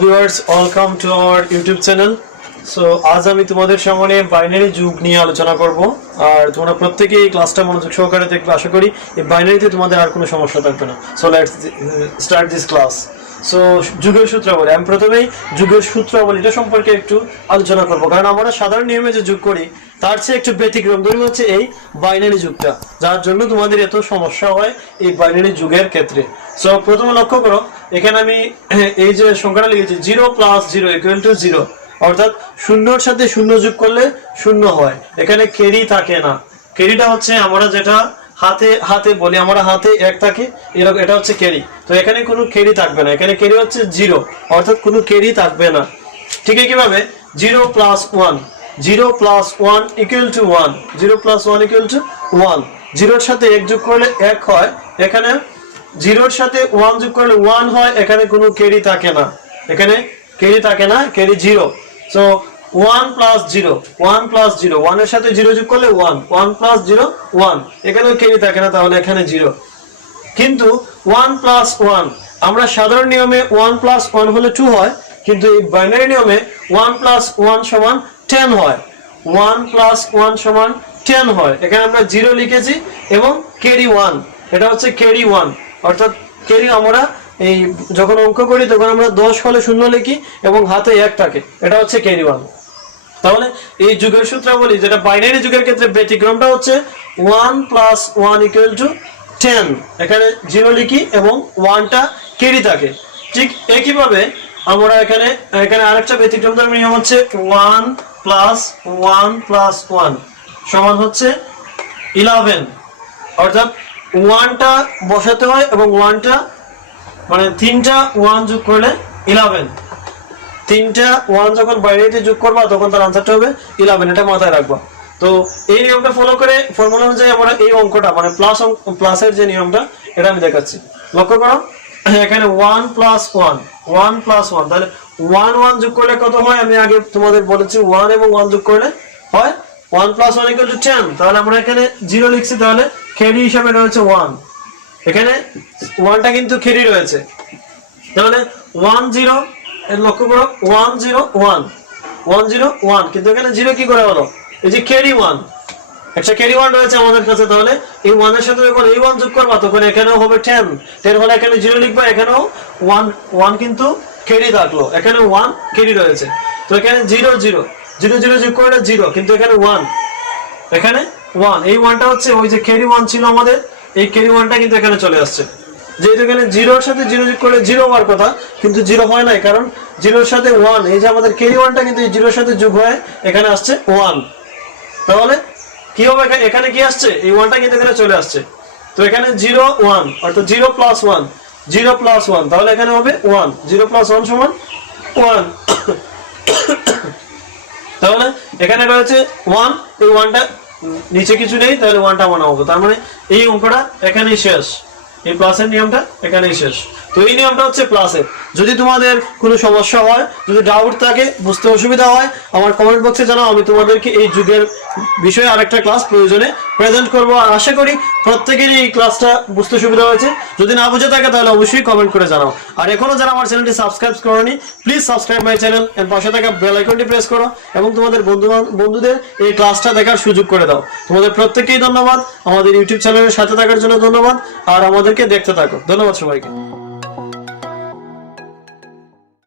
viewers, welcome to our YouTube channel. So আজ আমি তোমাদের সামনে বাইনারি যুগ নিয়ে আলোচনা করব আর তোমরা প্রত্যেকই এই ক্লাসটা মনোযোগ সহকারে দেখবে আশা করি এই বাইনারিতে তোমাদের আর কোনো সমস্যা থাকবে না। So let's start this class. So যুগের সূত্রাবলী আমি প্রথমেই যুগের সূত্রাবলীটা সম্পর্কে একটু আলোচনা করব কারণ আমরা সাধারণ নিয়মে যে যোগ করি তার চেয়ে একটু ব্যতিক্রম ধরে হচ্ছে এই বাইনারি যুগটা যার জন্য তোমাদের এত সমস্যা হয় এই বাইনারি যুগের ক্ষেত্রে। সো প্রথমে লক্ষ্য করো এখানে আমি এই যে সংখ্যাটা লিখেছি 0 + 0 = 0 অর্থাৎ শূন্যর সাথে শূন্য যোগ করলে শূন্য হয়। এখানে ক্যারি থাকে না। ক্যারিটা হচ্ছে আমরা যেটা হাতে বলি আমরা হাতে এক থাকে এরকম এটা হচ্ছে ক্যারি। তো এখানে কোনো ক্যারি থাকবে না। এখানে ক্যারি হচ্ছে 0 অর্থাৎ কোনো ক্যারি থাকবে না। ঠিক আছে কিভাবে 0 + 1 0 + 1 = 1 0 + 1 = 1 0 এর সাথে 1 যোগ করলে 1 হয়। এখানে 0 এর সাথে 1 যোগ করলে 1 হয়। এখানে কোনো ক্যারি থাকে না। এখানে ক্যারি থাকে না ক্যারি 0। সো 1 + 0 1 + 0 1 এর সাথে 0 যোগ করলে 1 1 + 0 1 এখানে ক্যারি থাকে না তাহলে এখানে 0। কিন্তু 1 + 1 আমরা সাধারণ নিয়মে 1 + 1 হলে 2 হয় কিন্তু এই বাইনারি নিয়মে 1 + 1 = 10 হয়। 1 + 1 = 10 হয়। এখানে আমরা 0 লিখেছি এবং ক্যারি 1 এটা হচ্ছে ক্যারি 1 অর্থাৎ ক্যারি আমরা এই যখন অঙ্ক করি তখন আমরা 10 হলে 0 লিখি এবং হাতে 1 থাকে এটা হচ্ছে ক্যারি 1। তাহলে এই যুগের সূত্রাবলী যেটা বাইনারি যুগের ক্ষেত্রে ব্যতিক্রমটা হচ্ছে 1 + 1 = 10 এখানে 0 লিখি এবং 1টা ক্যারি থাকে। ঠিক একইভাবে আমরা এখানে আরেকটা ব্যতিক্রম ধর্মী নিয়ম হচ্ছে 1 + 1 + 1 সমান হচ্ছে 11 অর্থাৎ 1টা বসাতে হয় এবং 1টা মানে 3টা 1 যোগ করলে 11 3টা 1 যখন বাইনারিতে যোগ করবা তখন তার आंसरটা হবে 11 এটা মাথায় রাখবা। তো এই নিয়মটা ফলো করে ফর্মুলা অনুযায়ী আমরা এই অঙ্কটা মানে প্লাসের যে নিয়মটা এটা আমি দেখাচ্ছি। লক্ষ্য করো এখানে 1 + 1 + 1 তাহলে 1 1 যোগ করলে কত হয় আমি আগে তোমাদের বলেছি 1 এবং 1 যোগ করলে হয় 1 + 1 = 10 তাহলে আমরা এখানে 0 লিখছি তাহলে ক্যারি হিসাবে এটা হচ্ছে 1 এখানে 1টা কিন্তু ক্যারি রয়েছে তাহলে 1 0 এর লক্ষ্য করো 1 0 1 1 0 1 কিন্তু এখানে 0 কি করে হলো এই যে ক্যারি 1 একটা ক্যারি 1 রয়েছে আমাদের কাছে তাহলে এই 1 এর সাথে যখন এই 1 যোগ করবা তখন এখানেও হবে 10 10 হলে এখানে 0 লিখবা এখানেও 1 কিন্তু ক্যারি থাকলো এখানে 1 ক্যারি রয়েছে তো এখানে 0 0 0 0 যোগ করলে 0 কিন্তু এখানে 1 এখানে 1 এই 1টা হচ্ছে ওই যে ক্যারি 1 ছিল আমাদের এই ক্যারি 1টা কিন্তু এখানে চলে আসছে যেহেতু এখানে 0 এর সাথে 0 যোগ করলে 0 হওয়ার কথা কিন্তু 0 হয় না কারণ 0 এর সাথে 1 এই যে আমাদের ক্যারি 1টা কিন্তু এই 0 এর সাথে যোগ হয়ে এখানে আসছে 1 তাহলে কি হবে এখানে কি আসছে এই 1টা কিন্তু এখানে চলে আসছে তো এখানে 0 1 অর্থাৎ 0 + 1 0 + 1 তাহলে এখানে হবে 1 0 + 1 = 1 তাহলে এখানে রয়েছে 1 এই 1টা নিচে কিছু নেই তাহলে 1টা বানাবো তার মানে এই অঙ্কটা এখানেই শেষ এই প্লাসের নিয়মটা এখানেই শেষ। তো এই নিয়মটা হচ্ছে প্লাসের। যদি তোমাদের কোনো সমস্যা হয় যদি ডাউট থাকে বুঝতে অসুবিধা হয় আমার কমেন্ট বক্সে জানাও আমি তোমাদেরকে এই যুগের বিষয়ে আরেকটা ক্লাস প্রয়োজনে প্রেজেন্ট করব আর আশা করি প্রত্যেকেরই এই ক্লাসটা বুঝতে সুবিধা হয়েছে। যদি না বুঝে থাকে তাহলে অবশ্যই কমেন্ট করে জানাও আর এখনো যারা আমার চ্যানেলটি সাবস্ক্রাইব করোনি প্লিজ সাবস্ক্রাইব মাই চ্যানেল এর পাশে থাকা বেল আইকনটি প্রেস করো এবং তোমাদের বন্ধুদের এই ক্লাসটা দেখার সুযোগ করে দাও। তোমাদের প্রত্যেককেই ধন্যবাদ আমাদের ইউটিউব চ্যানেলের সাথে থাকার জন্য ধন্যবাদ আর আমাদেরকে দেখতে থাকো। ধন্যবাদ সবাইকে।